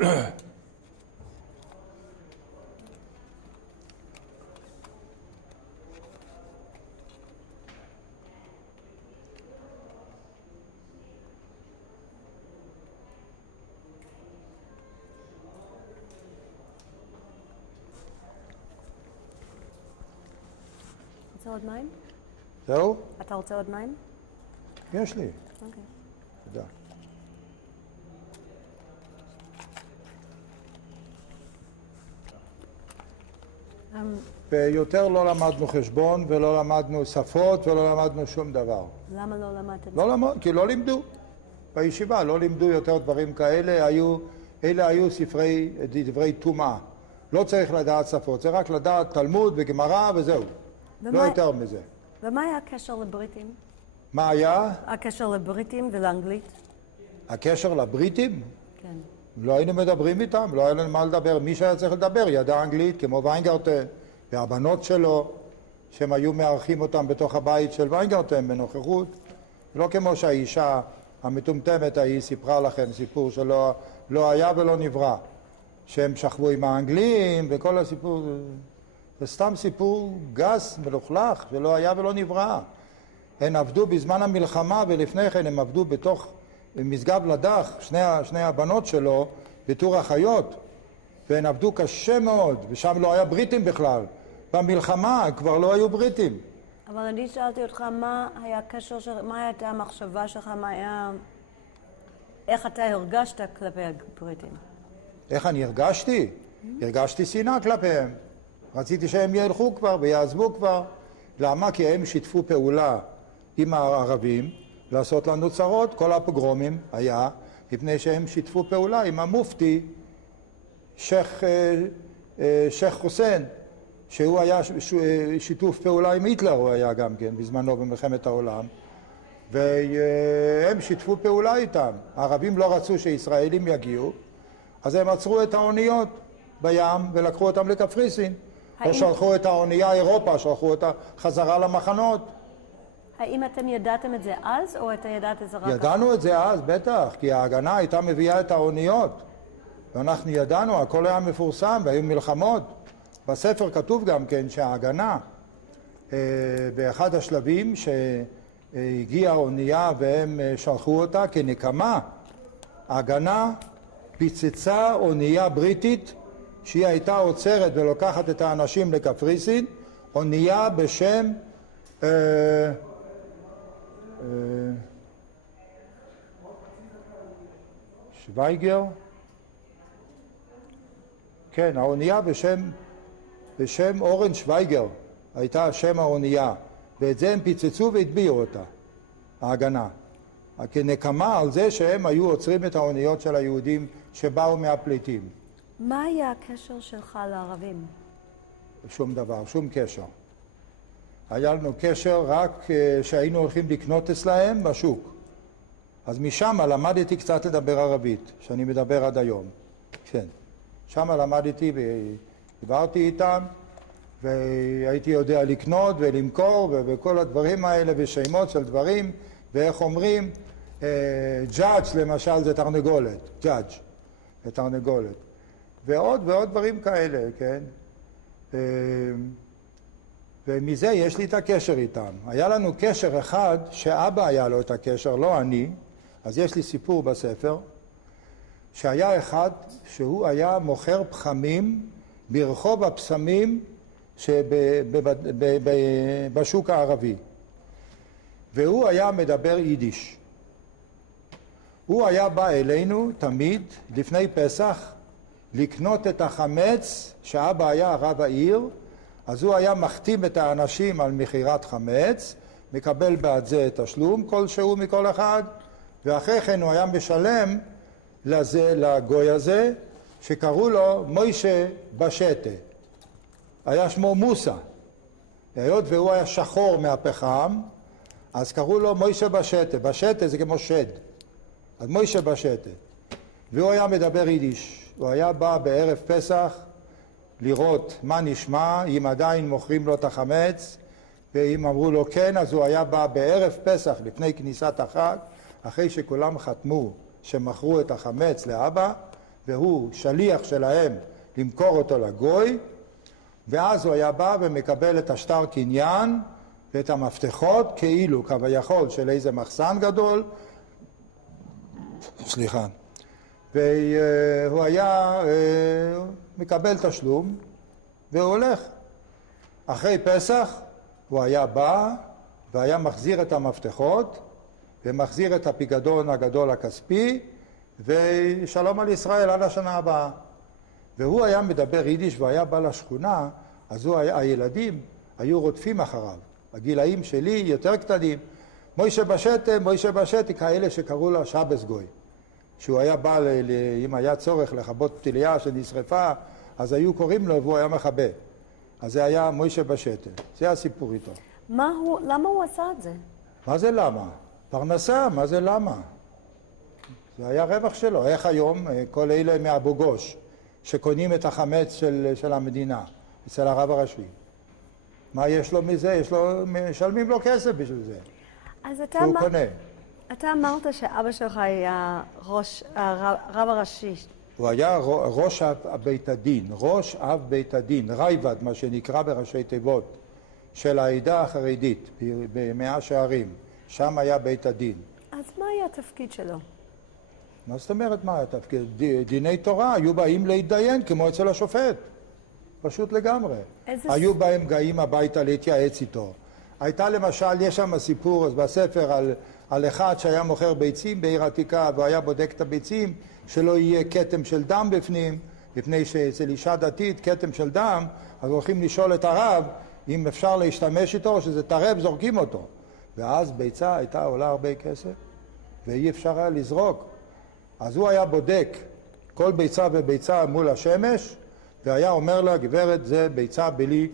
רוצה עוד מים? זהו? אתה רוצה עוד מים? יש לי. אוקיי. תודה. ויותר לא למדנו חשבון ולא למדנו שפות ולא למדנו שום דבר. למה לא למדתם? לא למד, כי לא לימדו. בישיבה לא לימדו יותר דברים כאלה, אלה היו דברי טומאה. לא צריך לדעת שפות, זה רק לדעת תלמוד וגמרא וזהו. לא יותר מזה. ומה היה הקשר לבריטים? מה היה? הקשר לבריטים ולאנגלית? הקשר לבריטים? כן. לא היינו מדברים איתם, לא היה לנו מה לדבר. מי שהיה צריך לדבר ידע אנגלית, כמו ויינגרטן, והבנות שלו, שהם היו מארחים אותם בתוך הבית של ויינגרטן בנוכחות, לא כמו שהאישה המטומטמת ההיא סיפרה לכם סיפור שלא היה ולא נברא, שהם שכבו עם האנגלים וכל הסיפור, זה סתם סיפור גס מלוכלך שלא היה ולא נברא. הם עבדו בזמן המלחמה ולפני כן הם עבדו בתוך מסגב לדח, שני הבנות שלו בתור החיות, והם עבדו קשה מאוד, ושם לא היה בריטים בכלל. במלחמה כבר לא היו בריטים. אבל אני שאלתי אותך מה היה הקשר, מה הייתה המחשבה שלך, איך אתה הרגשת כלפי הבריטים? איך אני הרגשתי? הרגשתי שנאה כלפיהם. רציתי שהם ילכו כבר ויעזבו כבר. למה? כי הם שיתפו פעולה עם הערבים לעשות לנו צרות. כל הפוגרומים היה מפני שהם שיתפו פעולה עם המופתי שייח חוסיין, שהוא היה שיתוף פעולה עם היטלר, הוא היה גם כן בזמנו במלחמת העולם, והם שיתפו פעולה איתם. הערבים לא רצו שישראלים יגיעו, אז הם עצרו את האוניות בים ולקחו אותם לקפריסין, או שלחו את האונייה אירופה, שלחו אותה חזרה למחנות. האם אתם ידעתם את זה אז, או אתה ידעת את זה רק אחר? ידענו את זה אז, בטח, כי ההגנה הייתה מביאה את האוניות, ואנחנו ידענו, הכל היה מפורסם, והיו מלחמות. בספר כתוב גם כן שההגנה, באחד השלבים שהגיעה האונייה והם שלחו אותה כנקמה, ההגנה פיצצה אונייה בריטית שהיא הייתה עוצרת ולוקחת את האנשים לקפריסין, אונייה בשם שוויגר, כן, האונייה בשם אורן שוויגר הייתה שם האונייה, ואת זה הם פיצצו והטביעו אותה, ההגנה, כנקמה על זה שהם היו עוצרים את האוניות של היהודים שבאו מהפליטים. מה היה הקשר שלך לערבים? שום דבר, שום קשר. היה לנו קשר רק שהיינו הולכים לקנות אצלהם בשוק. אז משם למדתי קצת לדבר ערבית, שאני מדבר עד היום. כן. שם למדתי ודיברתי איתם, והייתי יודע לקנות ולמכור וכל הדברים האלה, ושמות של דברים, ואיך אומרים, ג'אג' למשל זה תרנגולת, ג'אג' זה תרנגולת. ועוד דברים כאלה, כן? ומזה יש לי את הקשר איתם. היה לנו קשר אחד שאבא היה לו את הקשר, לא אני, אז יש לי סיפור בספר, שהיה אחד שהוא היה מוכר פחמים ברחוב הפסמים בשוק הערבי. והוא היה מדבר יידיש. הוא היה בא אלינו תמיד לפני פסח לקנות את החמץ, שאבא היה רב העיר, אז הוא היה מחתים את האנשים על מחירת חמץ, מקבל בעד זה תשלום כלשהו מכל אחד, ואחרי כן הוא היה משלם לגוי הזה, שקראו לו מוישה בשטה. היה שמו מוסה. היות והוא היה שחור מהפחם, אז קראו לו מוישה בשטה. בשטה זה כמו שד. אז מוישה בשטה. והוא היה מדבר יידיש. הוא היה בא בערב פסח לראות מה נשמע, אם עדיין מוכרים לו את החמץ, ואם אמרו לו כן, אז הוא היה בא בערב פסח לפני כניסת החג, אחרי שכולם חתמו שמכרו את החמץ לאבא, והוא שליח שלהם למכור אותו לגוי, ואז הוא היה בא ומקבל את השטר קניין ואת המפתחות כאילו כביכול של איזה מחסן גדול, סליחה, והוא היה מקבל תשלום והוא הולך. אחרי פסח הוא היה בא והיה מחזיר את המפתחות ומחזיר את הפיקדון הגדול הכספי, ושלום על ישראל עד השנה הבאה. והוא היה מדבר יידיש והוא היה בא לשכונה, אז הילדים היו רודפים אחריו. הגילאים שלי יותר קטנים, מוישה בשטה, כאלה שקראו לו שבס גוי. שהוא היה בא, אם היה צורך לכבות פתיליה שנשרפה, אז היו קוראים לו והוא היה מכבה. אז זה היה מוישה בשטה. זה הסיפור איתו. למה הוא עשה את זה? מה זה למה? פרנסה, מה זה למה? זה היה רווח שלו. איך היום כל אלה מאבו גוש שקונים את החמץ של המדינה אצל הרב הראשי? מה יש לו מזה? משלמים לו כסף בשביל זה. אז שהוא קונה. אתה אמרת שאבא שלך היה הרב הראשי. הוא היה ראש בית הדין, ראש אב בית הדין, רייבד, מה שנקרא בראשי תיבות, של העדה החרדית, במאה שערים. שם היה בית הדין. אז מה היה התפקיד שלו? מה זאת אומרת מה היה התפקיד? דיני תורה היו באים להתדיין כמו אצל השופט. פשוט לגמרי. היו בהם גאים הביתה להתייעץ איתו. הייתה למשל, יש שם סיפור בספר על אחד שהיה מוכר ביצים בעיר עתיקה, והיה בודק את הביצים, שלא יהיה כתם של דם בפנים, לפני שאצל אישה דתית כתם של דם, אז הולכים לשאול את הרב אם אפשר להשתמש איתו, או שזה טרף, זורקים אותו. ואז ביצה הייתה עולה הרבה כסף, ואי אפשר היה לזרוק. אז הוא היה בודק כל ביצה וביצה מול השמש, והיה אומר לה, גברת, זה ביצה בלי,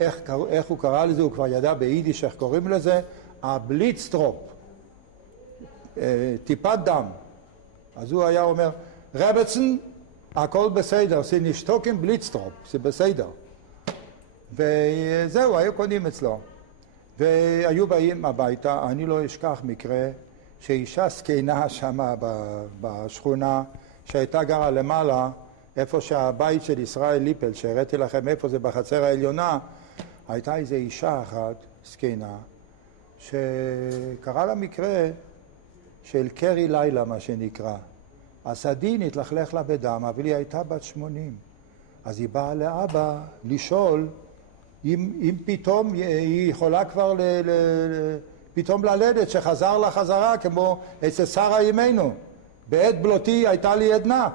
איך הוא קרא לזה, הוא כבר ידע ביידיש איך קוראים לזה, הבליצטרופ, טיפת דם. אז הוא היה אומר, רבצן, הכל בסדר, זה נשתוקם בליצטרופ, זה בסדר. וזהו, היו קונים אצלו. והיו באים הביתה, אני לא אשכח מקרה, שאישה זקנה שם בשכונה, שהייתה גרה למעלה, איפה שהבית של ישראל ליפל, שהראיתי לכם איפה זה בחצר העליונה, הייתה איזו אישה אחת, זקנה, שקרה לה מקרה של קרי לילה, מה שנקרא. הסדין התלכלך לה בדם, אבל היא הייתה בת 80. אז היא באה לאבא לשאול אם פתאום היא יכולה כבר פתאום ללדת, שחזר לה חזרה כמו אצל שרה אימנו. בעת בלותי הייתה לי עדנה.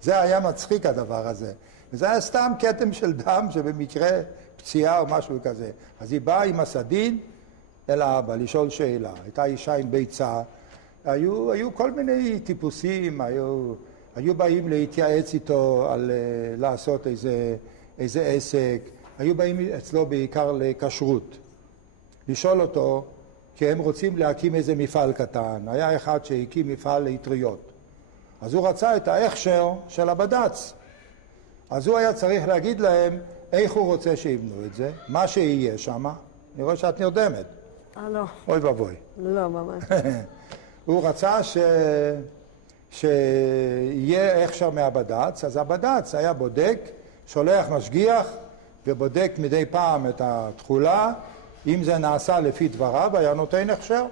זה היה מצחיק הדבר הזה. וזה היה סתם כתם של דם שבמקרה פציעה או משהו כזה. אז היא באה עם הסדין אל האבא לשאול שאלה. הייתה אישה עם ביצה. היו כל מיני טיפוסים, היו באים להתייעץ איתו על לעשות איזה עסק. היו באים אצלו בעיקר לכשרות. לשאול אותו, כי הם רוצים להקים איזה מפעל קטן. היה אחד שהקים מפעל לאטריות. אז הוא רצה את ההכשר של הבד"ץ. אז הוא היה צריך להגיד להם איך הוא רוצה שיבנו את זה, מה שיהיה שם. אני רואה שאת נרדמת. לא. אוי ואבוי. לא, ממש. הוא רצה שיהיה הכשר מהבד"ץ, אז הבד"ץ היה בודק, שולח משגיח ובודק מדי פעם את התכולה, אם זה נעשה לפי דבריו, היה נותן הכשר.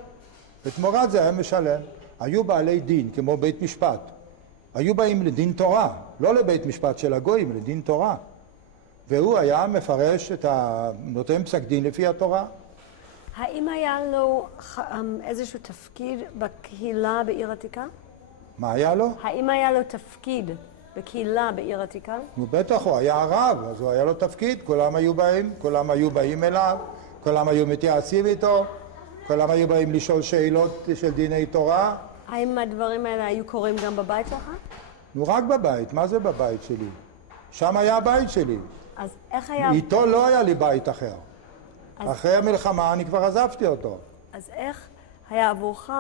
ותמורת זה היה משלם. היו בעלי דין, כמו בית משפט. היו באים לדין תורה, לא לבית משפט של הגויים, לדין תורה. והוא היה מפרש נותן פסק דין לפי התורה. האם היה לו איזשהו תפקיד בקהילה בעיר עתיקה? מה היה לו? האם היה לו תפקיד בקהילה בעיר עתיקה? נו בטח, הוא היה הרב, אז הוא היה לו תפקיד, כולם היו באים אליו, כולם היו מתייעצים איתו, כולם היו באים לשאול שאלות של דיני תורה. האם הדברים האלה היו קורים גם בבית שלך? נו רק בבית, מה זה בבית שלי? שם היה הבית שלי. אז איך היה... איתו לא היה לי בית אחר. אחרי המלחמה אני כבר עזבתי אותו. אז איך היה עבורך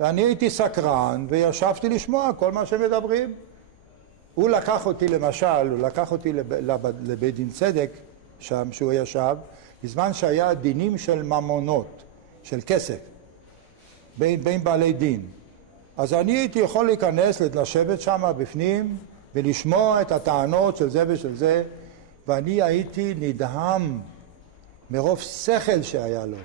אני הייתי סקרן וישבתי לשמוע כל מה שמדברים. הוא לקח אותי למשל, לבית דין צדק, שם שהוא ישב, בזמן שהיה דינים של ממונות, של כסף, בין בעלי דין. אז אני הייתי יכול להיכנס, לשבת שם בפנים, ולשמוע את הטענות של זה ושל זה, ואני הייתי נדהם מרוב שכל שהיה לו.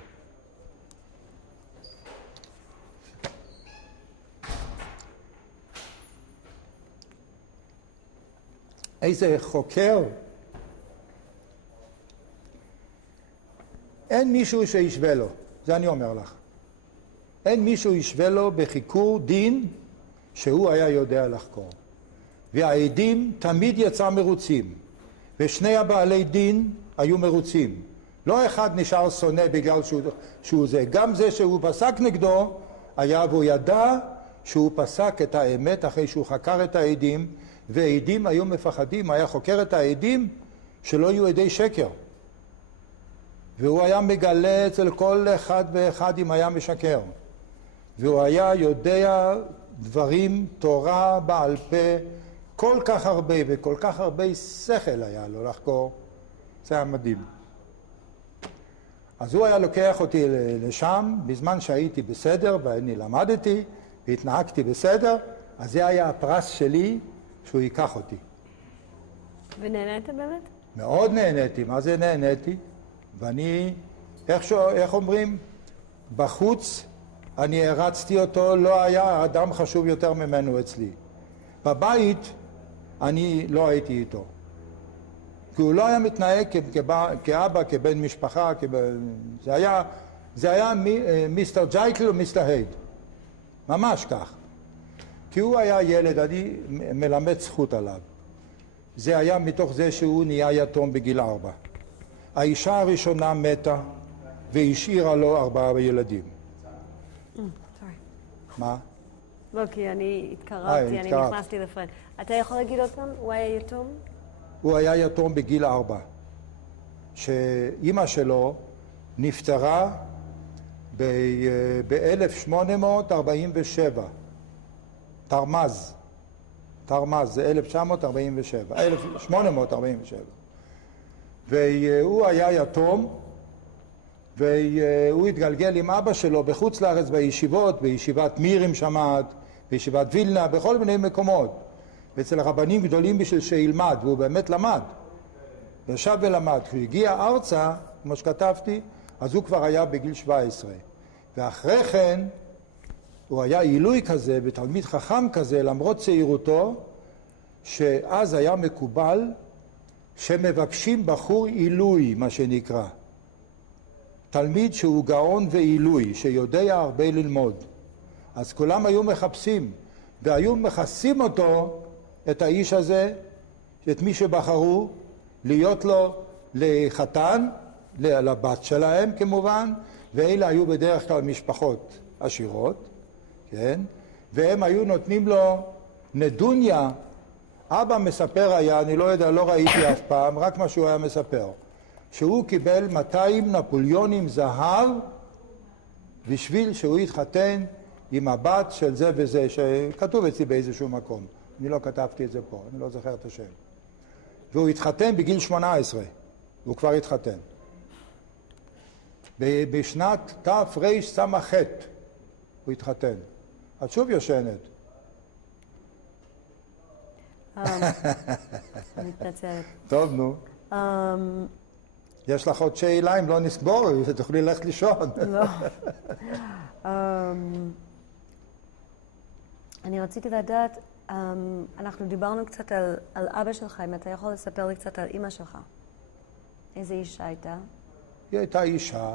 איזה חוקר. אין מישהו שישווה לו, זה אני אומר לך. אין מישהו ישווה לו בחיקור דין שהוא היה יודע לחקור. והעדים תמיד יצא מרוצים, ושני הבעלי דין היו מרוצים. לא אחד נשאר שונא בגלל שהוא זה. גם זה שהוא פסק נגדו היה, והוא ידע שהוא פסק את האמת אחרי שהוא חקר את העדים, והעדים היו מפחדים, היה חוקר את העדים שלא יהיו עדי שקר. והוא היה מגלה אצל כל אחד ואחד אם היה משקר. והוא היה יודע דברים, תורה בעל פה, כל כך הרבה וכל כך הרבה שכל היה לו לחקור. זה היה מדהים. אז הוא היה לוקח אותי לשם, בזמן שהייתי בסדר ואני למדתי והתנהגתי בסדר, אז זה היה הפרס שלי שהוא ייקח אותי. ונהנית באמת? מאוד נהניתי, מה זה נהניתי? ואני, איך אומרים? בחוץ אני הרצתי אותו, לא היה אדם חשוב יותר ממנו אצלי. בבית אני לא הייתי איתו. כי הוא לא היה מתנהג כאבא, כבן משפחה, זה היה מיסטר ג'ייקל ומיסטר הייד. ממש כך. כי הוא היה ילד, אני מלמד זכות עליו. זה היה מתוך זה שהוא נהיה יתום בגיל 4. האישה הראשונה מתה והשאירה לו 4 ילדים. מה? לא, כי אני התקרבתי, אני נכנסתי לפרנד. אתה יכול להגיד עוד פעם? הוא היה יתום? הוא היה יתום בגיל 4. שאימא שלו נפטרה ב-1847. תרמז, זה 1947, 1847. והוא היה יתום, והוא התגלגל עם אבא שלו בחוץ לארץ בישיבות, בישיבת מירים שמעת, בישיבת וילנה, בכל מיני מקומות. ואצל הרבנים גדולים בשביל שילמד, והוא באמת למד. ישב ולמד. כשהוא הגיע ארצה, כמו שכתבתי, אז הוא כבר היה בגיל 17. ואחרי כן, הוא היה עילוי כזה ותלמיד חכם כזה, למרות צעירותו, שאז היה מקובל שמבקשים בחור עילוי, מה שנקרא. תלמיד שהוא גאון ועילוי, שיודע הרבה ללמוד. אז כולם היו מחפשים, והיו מכסים אותו, את האיש הזה, את מי שבחרו, להיות לו לחתן, לבת שלהם כמובן, ואלה היו בדרך כלל משפחות עשירות, כן? והם היו נותנים לו נדוניה. אבא מספר היה, אני לא יודע, לא ראיתי אף פעם, רק מה שהוא היה מספר, שהוא קיבל 200 נפוליונים זהב בשביל שהוא יתחתן עם הבת של זה וזה, שכתוב אצלי באיזשהו מקום. אני לא כתבתי את זה פה, אני לא זוכר את השם. והוא התחתן בגיל 18, הוא כבר התחתן. בשנת תרס"ח הוא התחתן. את שוב יושנת. מתנצלת. טוב, נו. יש לך עוד שאלה, אם לא נסגור, תוכלי ללכת לישון. לא. אני רציתי לדעת, אנחנו דיברנו קצת על אבא שלך, אם אתה יכול לספר לי קצת על אמא שלך. איזה אישה הייתה? היא הייתה אישה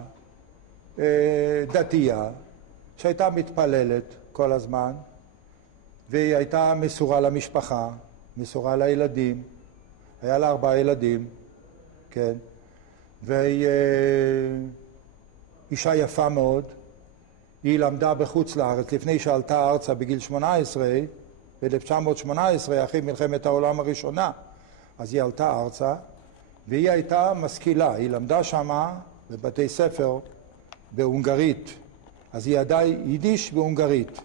דתייה, שהייתה מתפללת כל הזמן, והיא הייתה מסורה למשפחה, מסורה לילדים. היה לה 4 ילדים, כן. והיא אישה יפה מאוד. היא למדה בחוץ לארץ לפני שעלתה ארצה בגיל 18, ב-1918, אחרי מלחמת העולם הראשונה. אז היא עלתה ארצה, והיא הייתה משכילה. היא למדה שמה בבתי ספר בהונגרית. אז היא ידעה יידיש והונגרית.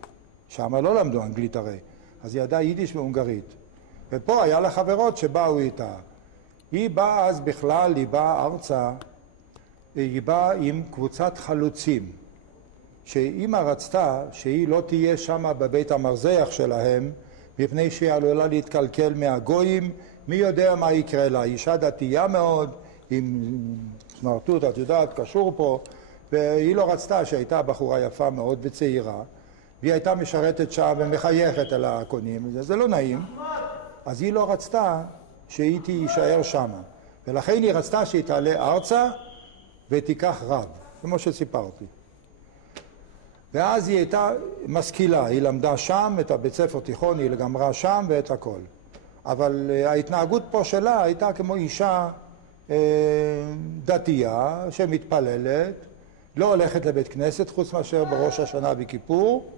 שמה לא למדו אנגלית הרי. אז היא ידעה יידיש והונגרית. ופה היה לה חברות שבאו איתה. היא באה אז בכלל, היא באה ארצה, היא באה עם קבוצת חלוצים, שאמא רצתה שהיא לא תהיה שם בבית המרזח שלהם, מפני שהיא עלולה להתקלקל מהגויים, מי יודע מה יקרה לה. אישה דתייה מאוד, עם סמרטוט, את יודעת, קשור פה, והיא לא רצתה, שהייתה בחורה יפה מאוד וצעירה, והיא הייתה משרתת שם ומחייכת על הקונים, זה לא נעים, אז היא לא רצתה שהיא תישאר שם, ולכן היא רצתה שהיא תעלה ארצה ותיקח רב, כמו שסיפרתי. ואז היא הייתה משכילה, היא למדה שם את הבית ספר תיכון, היא גמרה שם ואת הכל. אבל ההתנהגות פה שלה הייתה כמו אישה דתייה שמתפללת, לא הולכת לבית כנסת חוץ מאשר בראש השנה וכיפור,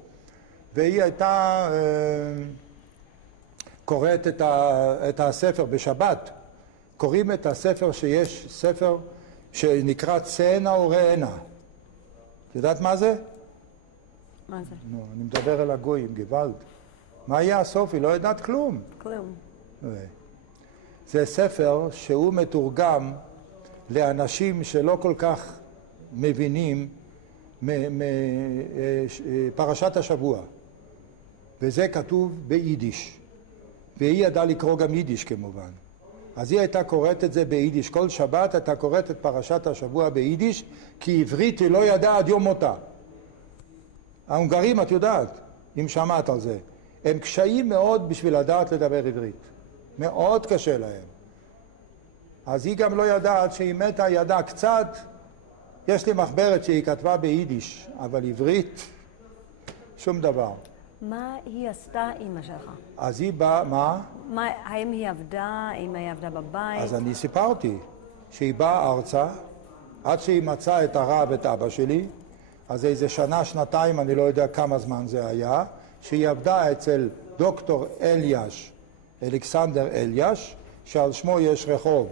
והיא הייתה קוראת את הספר בשבת. קוראים את הספר שיש ספר שנקרא צאנה וראנה. את יודעת מה זה? מה זה? לא, אני מדבר על הגויים, גוואלד. מה יהיה הסוף? היא לא יודעת כלום. כלום. זה ספר שהוא מתורגם לאנשים שלא כל כך מבינים פרשת השבוע. וזה כתוב ביידיש. והיא ידעה לקרוא גם יידיש כמובן. אז היא הייתה קוראת את זה ביידיש. כל שבת הייתה קוראת את פרשת השבוע ביידיש, כי עברית היא לא ידעה עד יום מותה. ההונגרים, את יודעת, אם שמעת על זה, הם קשיים מאוד בשביל לדעת לדבר עברית. מאוד קשה להם. אז היא גם לא יודעת שהיא מתה, ידעה קצת. יש לי מחברת שהיא כתבה ביידיש, אבל עברית, שום דבר. מה היא עשתה, אמא שלך? אז היא באה, מה? האם היא עבדה, אם היא עבדה בבית? אז אני סיפרתי שהיא באה ארצה, עד שהיא מצאה את הרב, את אבא שלי, אז איזה שנה, שנתיים, אני לא יודע כמה זמן זה היה, שהיא עבדה אצל דוקטור אליאש, אלכסנדר אליאש, שעל שמו יש רחוב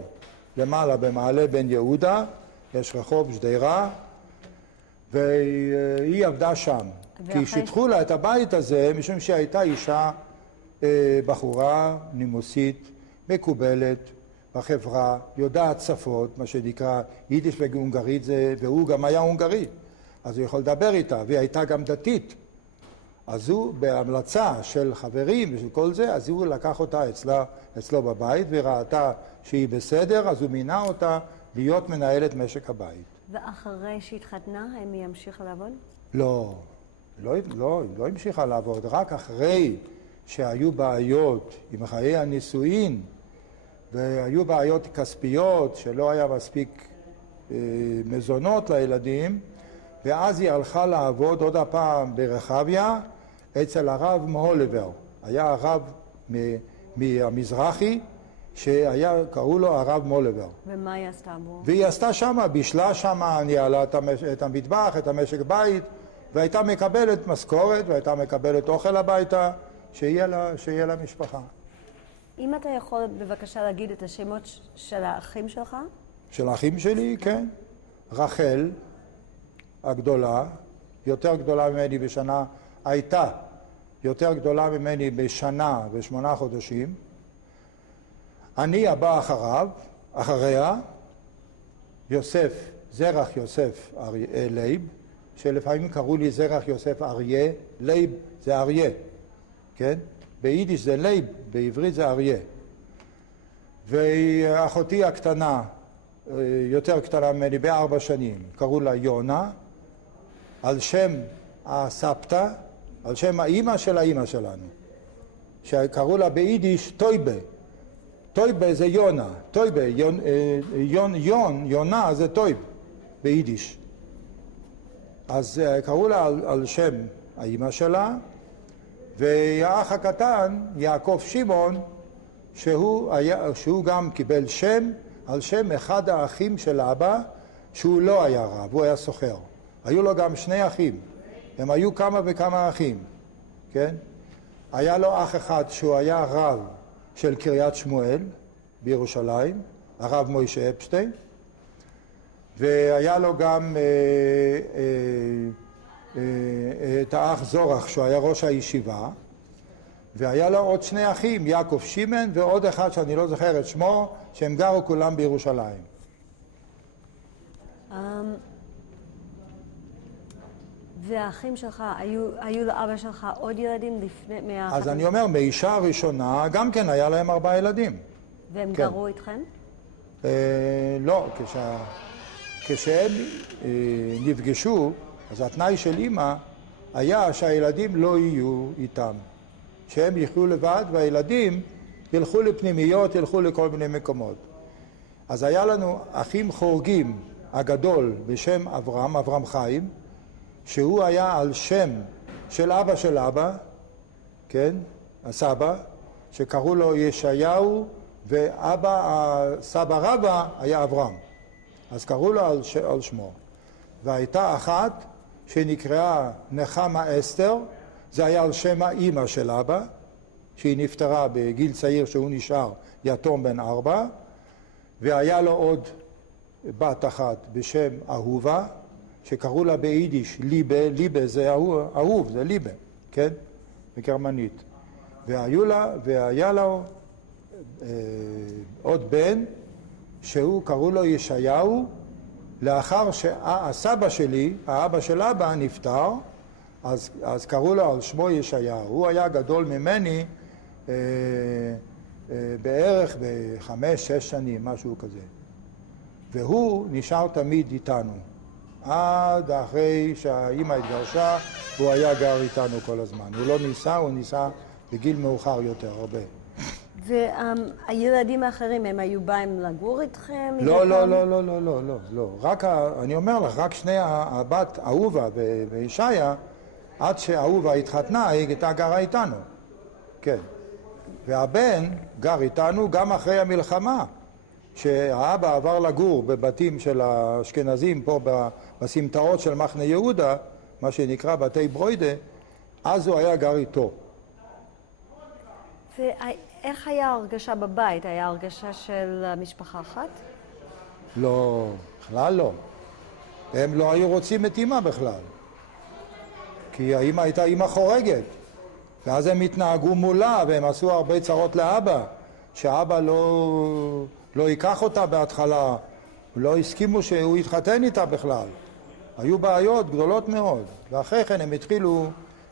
למעלה במעלה בן יהודה, יש רחוב שדרה, והיא עבדה שם. כי שיתחו לה את הבית הזה, משום שהיא הייתה אישה בחורה נימוסית, מקובלת בחברה, יודעת שפות, מה שנקרא יידיש והונגרית, והוא גם היה הונגרי. אז הוא יכול לדבר איתה, והיא הייתה גם דתית. אז הוא, בהמלצה של חברים ושל כל זה, אז הוא לקח אותה אצלו בבית, וראתה שהיא בסדר, אז הוא מינה אותה להיות מנהלת משק הבית. ואחרי שהתחתנה, האם היא המשיכה לעבוד? לא, לא המשיכה לעבוד, רק אחרי שהיו בעיות עם חיי הנישואין, והיו בעיות כספיות, שלא היה מספיק מזונות לילדים, ואז היא הלכה לעבוד עוד הפעם ברחביה אצל הרב מהולבר. היה הרב מהמזרחי קראו לו הרב מולבר. ומה היא עשתה בו? והיא עשתה שמה, בישלה שמה, ניהלה את המטבח, את המשק בית, והייתה מקבלת משכורת, והייתה מקבלת אוכל הביתה, שיהיה לה משפחה. אם אתה יכול בבקשה להגיד את השמות של האחים שלך? של האחים שלי, כן. רחל הגדולה, יותר גדולה ממני בשנה, הייתה יותר גדולה ממני בשנה ו8 חודשים. אני הבא אחריה, יוסף, זרח יוסף לייב, שלפעמים קראו לי זרח יוסף אריה, לייב זה אריה, כן? ביידיש זה לייב, בעברית זה אריה. ואחותי הקטנה, יותר קטנה ממני ב4 שנים, קראו לה יונה, על שם הסבתא, על שם האמא של האמא שלנו, שקראו לה ביידיש טויבה. טויבה זה יונה, טויבה, יונה זה טויב ביידיש. אז קראו לה על שם האמא שלה, והאח הקטן, יעקב שמעון, שהוא גם קיבל שם על שם אחד האחים של אבא, שהוא לא היה רב, הוא היה סוחר. היו לו גם 2 אחים, הם היו כמה וכמה אחים, כן? היה לו אח אחד שהוא היה רב של קריית שמואל בירושלים, הרב מוישה אפשטיין, והיה לו גם את האח זורח שהוא היה ראש הישיבה, והיה לו עוד 2 אחים, יעקב שמעון ועוד אחד שאני לא זוכר את שמו, שהם גרו כולם בירושלים. והאחים שלך, היו לאבא שלך עוד ילדים לפני... אז אני אומר, מאישה הראשונה גם כן היה להם 4 ילדים. והם כן. גרו איתכם? לא, כשהם נפגשו, אז התנאי של אמא היה שהילדים לא יהיו איתם. שהם יחיו לבד והילדים ילכו לפנימיות, ילכו לכל מיני מקומות. אז היה לנו אחים חורגים הגדול בשם אברהם חיים, שהוא היה על שם של אבא, כן, הסבא, שקראו לו ישעיהו, ואבא, הסבא רבא, היה אברהם. אז קראו לו על שמו. והייתה אחת שנקראה נחמה אסתר, זה היה על שם האמא של אבא, שהיא נפטרה בגיל צעיר שהוא נשאר יתום בן 4, והיה לו עוד בת אחת בשם אהובה, שקראו לה ביידיש ליבה, ליבה זה אהוב, זה ליבה, כן? בגרמנית. והיה לו עוד בן, שהוא קראו לו ישעיהו, לאחר שהסבא שלי, האבא של אבא, נפטר, אז קראו לו על שמו ישעיהו. הוא היה גדול ממני בערך ב5-6 שנים, משהו כזה. והוא נשאר תמיד איתנו. עד אחרי שהאמא התגרשה, הוא היה גר איתנו כל הזמן. הוא לא ניסה, הוא ניסה בגיל מאוחר יותר, הרבה. והילדים האחרים, הם היו באים לגור איתכם? לא. רק, אני אומר לך, רק שני הבת, אהובה וישעיה, עד שאהובה התחתנה, היא הייתה גרה איתנו. כן. והבן גר איתנו גם אחרי המלחמה, שהאבא עבר לגור בבתים של האשכנזים פה בסמטאות של מחנה יהודה, מה שנקרא בתי ברוידה, אז הוא היה גר איתו. ואיך היה הרגשה בבית? היה הרגשה של משפחה אחת? לא, בכלל לא. הם לא היו רוצים את אמא בכלל. כי האמא הייתה אמא חורגת. ואז הם התנהגו מולה והם עשו הרבה צרות לאבא. שאבא לא ייקח אותה בהתחלה. לא הסכימו שהוא יתחתן איתה בכלל. היו בעיות גדולות מאוד. ואחרי כן הם התחילו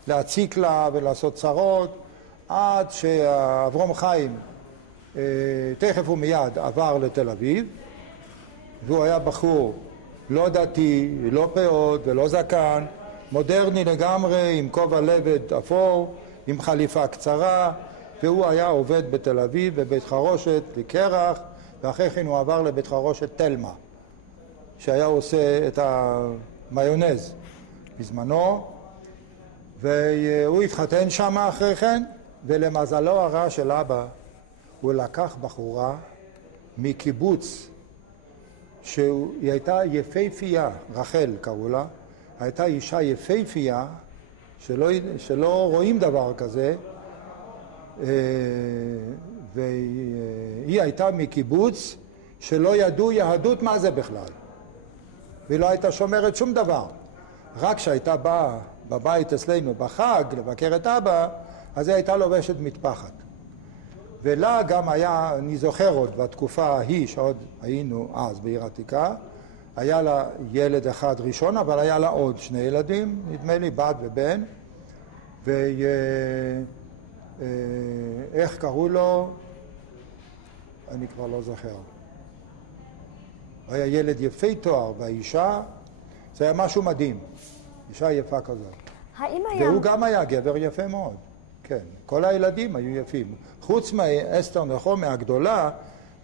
להציק לה ולעשות צרות. עד שאברהם חיים תכף ומיד עבר לתל אביב, והוא היה בחור לא דתי, לא פאות ולא זקן, מודרני לגמרי, עם כובע לבד אפור, עם חליפה קצרה, והוא היה עובד בתל אביב בבית חרושת לקרח, ואחרי כן הוא עבר לבית חרושת תלמה, שהיה עושה את המיונז בזמנו, והוא התחתן שם אחרי כן, ולמזלו הרע של אבא, הוא לקח בחורה מקיבוץ, שהיא הייתה יפהפייה, רחל קראו לה, הייתה אישה יפהפייה, שלא רואים דבר כזה, והיא הייתה מקיבוץ שלא ידעו יהדות מה זה בכלל, והיא לא הייתה שומרת שום דבר. רק שהייתה באה בבית אצלנו בחג לבקר את אבא, אז היא הייתה לובשת מטפחת. ולה גם היה, אני זוכר עוד, בתקופה ההיא שעוד היינו אז בעיר עתיקה, היה לה ילד אחד ראשון, אבל היה לה עוד 2 ילדים, נדמה לי בת ובן, ואיך קראו לו? אני כבר לא זוכר. היה ילד יפה תואר, והאישה, זה היה משהו מדהים, אישה יפה כזאת. והוא גם היה גבר יפה מאוד. כן, כל הילדים היו יפים. חוץ מאסתר נחומי הגדולה,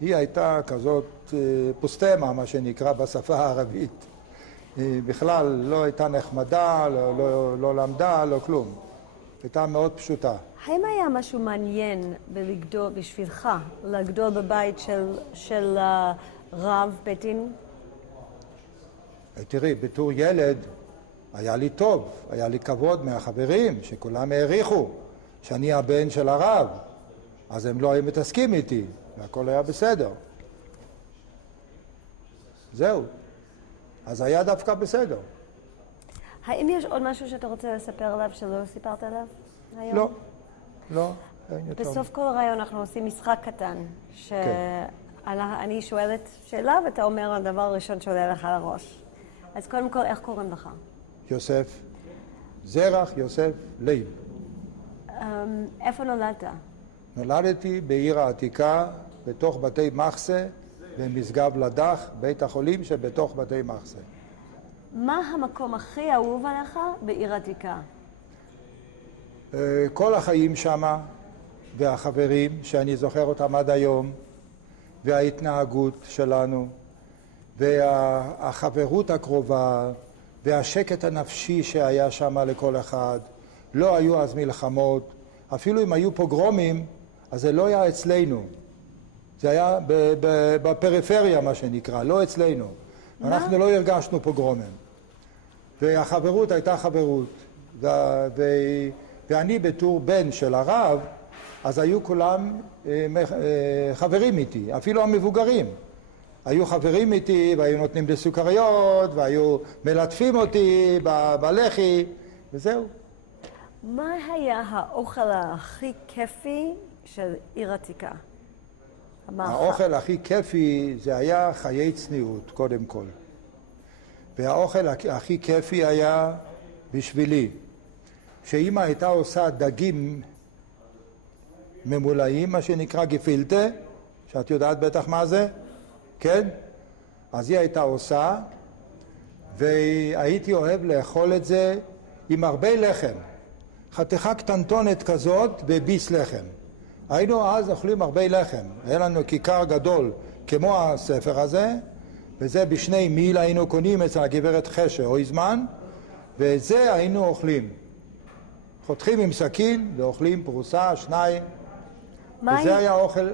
היא הייתה כזאת פוסטמה, מה שנקרא בשפה הערבית. היא בכלל לא הייתה נחמדה, לא למדה, לא כלום. הייתה מאוד פשוטה. האם היה משהו מעניין בלגדול, בשבילך, לגדול בבית של רב בית דין? תראי, בתור ילד היה לי טוב, היה לי כבוד מהחברים, שכולם העריכו. שאני הבן של הרב, אז הם לא היו מתעסקים איתי, והכל היה בסדר. זהו. אז היה דווקא בסדר. האם יש עוד משהו שאתה רוצה לספר עליו שלא סיפרת עליו היום? לא, אין יותר. בסוף כל הרעיון אנחנו עושים משחק קטן, שאני שואלת שאלה ואתה אומר הדבר הראשון שעולה לך לראש. אז קודם כל, איך קוראים לך? יוסף. זרח יוסף לייב. איפה נולדת? נולדתי בעיר העתיקה, בתוך בתי מחסה, במשגב לדח, בית החולים שבתוך בתי מחסה. מה המקום הכי אהוב עליך בעיר עתיקה? כל החיים שמה, והחברים שאני זוכר אותם עד היום, וההתנהגות שלנו, והחברות הקרובה, והשקט הנפשי שהיה שם לכל אחד. לא היו אז מלחמות, אפילו אם היו פוגרומים, אז זה לא היה אצלנו. זה היה בפריפריה, מה שנקרא, לא אצלנו. אנחנו לא הרגשנו פוגרומים. והחברות הייתה חברות. ואני בתור בן של הרב, אז היו כולם חברים איתי, אפילו המבוגרים. היו חברים איתי והיו נותנים לי סוכריות והיו מלטפים אותי בלחי וזהו. מה היה האוכל הכי כיפי של עיר עתיקה? האוכל הכי כיפי זה היה חיי צניעות, קודם כל. והאוכל הכי כיפי היה בשבילי, שאמא הייתה עושה דגים ממולאים, מה שנקרא גפילטה, שאת יודעת בטח מה זה, כן? אז היא הייתה עושה, והייתי אוהב לאכול את זה עם הרבה לחם. חתיכה קטנטונת כזאת וביס לחם. היינו אז אוכלים הרבה לחם. היה לנו כיכר גדול כמו הספר הזה, וזה בשני מיל היינו קונים אצל הגברת חשר או זמן, וזה היינו אוכלים. חותכים עם סכין ואוכלים פרוסה, שניים. וזה היה האוכל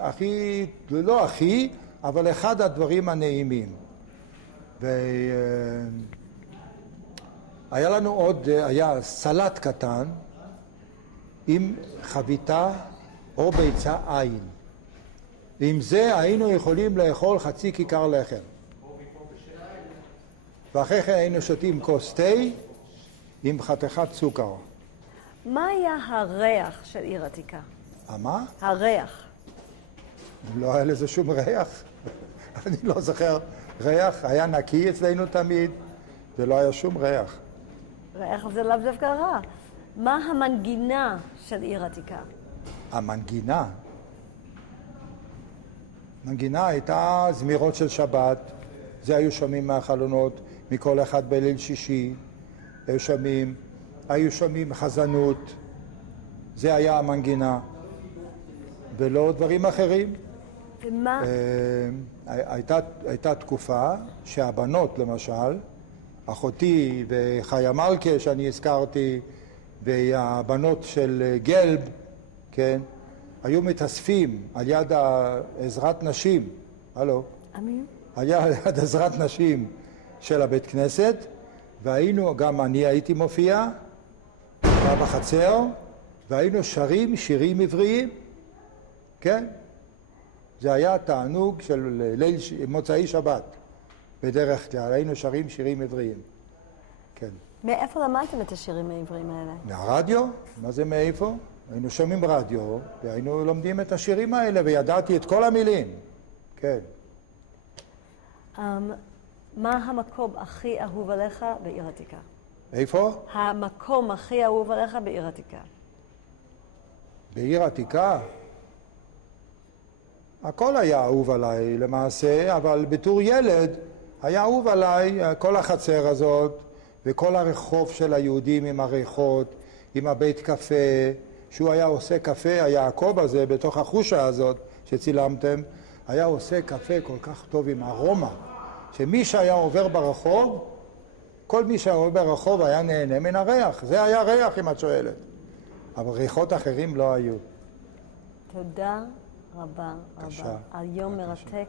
הכי, לא הכי, אבל אחד הדברים הנעימים. היה לנו עוד, היה סלט קטן עם חביתה או ביצה עין. ועם זה היינו יכולים לאכול חצי כיכר לחם. ואחרי כן היינו שותים כוס תה עם חתיכת סוכר. מה היה הריח של עיר עתיקה? מה? הריח. לא היה לזה שום ריח. אני לא זוכר ריח. היה נקי אצלנו תמיד, ולא היה שום ריח. ריח זה לאו דווקא רע. מה המנגינה של עיר עתיקה? המנגינה? מנגינה הייתה זמירות של שבת. זה היו שומעים מהחלונות, מכל אחד בליל שישי. היו שומעים חזנות. זה היה המנגינה. ולא דברים אחרים. ומה? הייתה תקופה שהבנות, למשל, אחותי וחיה מלכה שאני הזכרתי, והבנות של גלב, כן, היו מתאספים על יד עזרת נשים, על יד עזרת נשים של הבית כנסת, והיינו, גם אני הייתי מופיע, בחצר, והיינו שרים שירים עבריים, כן? זה היה תענוג של ליל מוצאי שבת, בדרך כלל, היינו שרים שירים עבריים, כן. מאיפה למדתם את השירים העבריים האלה? מהרדיו? מה זה מאיפה? היינו שומעים רדיו, והיינו לומדים את השירים האלה, וידעתי את כל המילים, כן. מה המקום הכי אהוב עליך בעיר עתיקה? איפה? המקום הכי אהוב עליך בעיר עתיקה. בעיר עתיקה? הכל היה אהוב עליי למעשה, אבל בתור ילד היה אהוב עליי כל החצר הזאת, וכל הרחוב של היהודים עם הריחות, עם הבית קפה, שהוא היה עושה קפה, היעקב הזה בתוך החושה הזאת שצילמתם, היה עושה קפה כל כך טוב עם ארומה, שמי שהיה עובר ברחוב, כל מי שהיה עובר ברחוב היה נהנה מן הריח. זה היה ריח אם את שואלת. אבל ריחות אחרים לא היו. תודה רבה רבה. על יום מרתק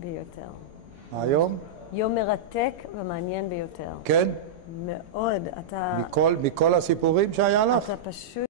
ביותר. מה היום? יום מרתק ומעניין ביותר. כן? מאוד. אתה... מכל הסיפורים שהיה לך? אתה פשוט...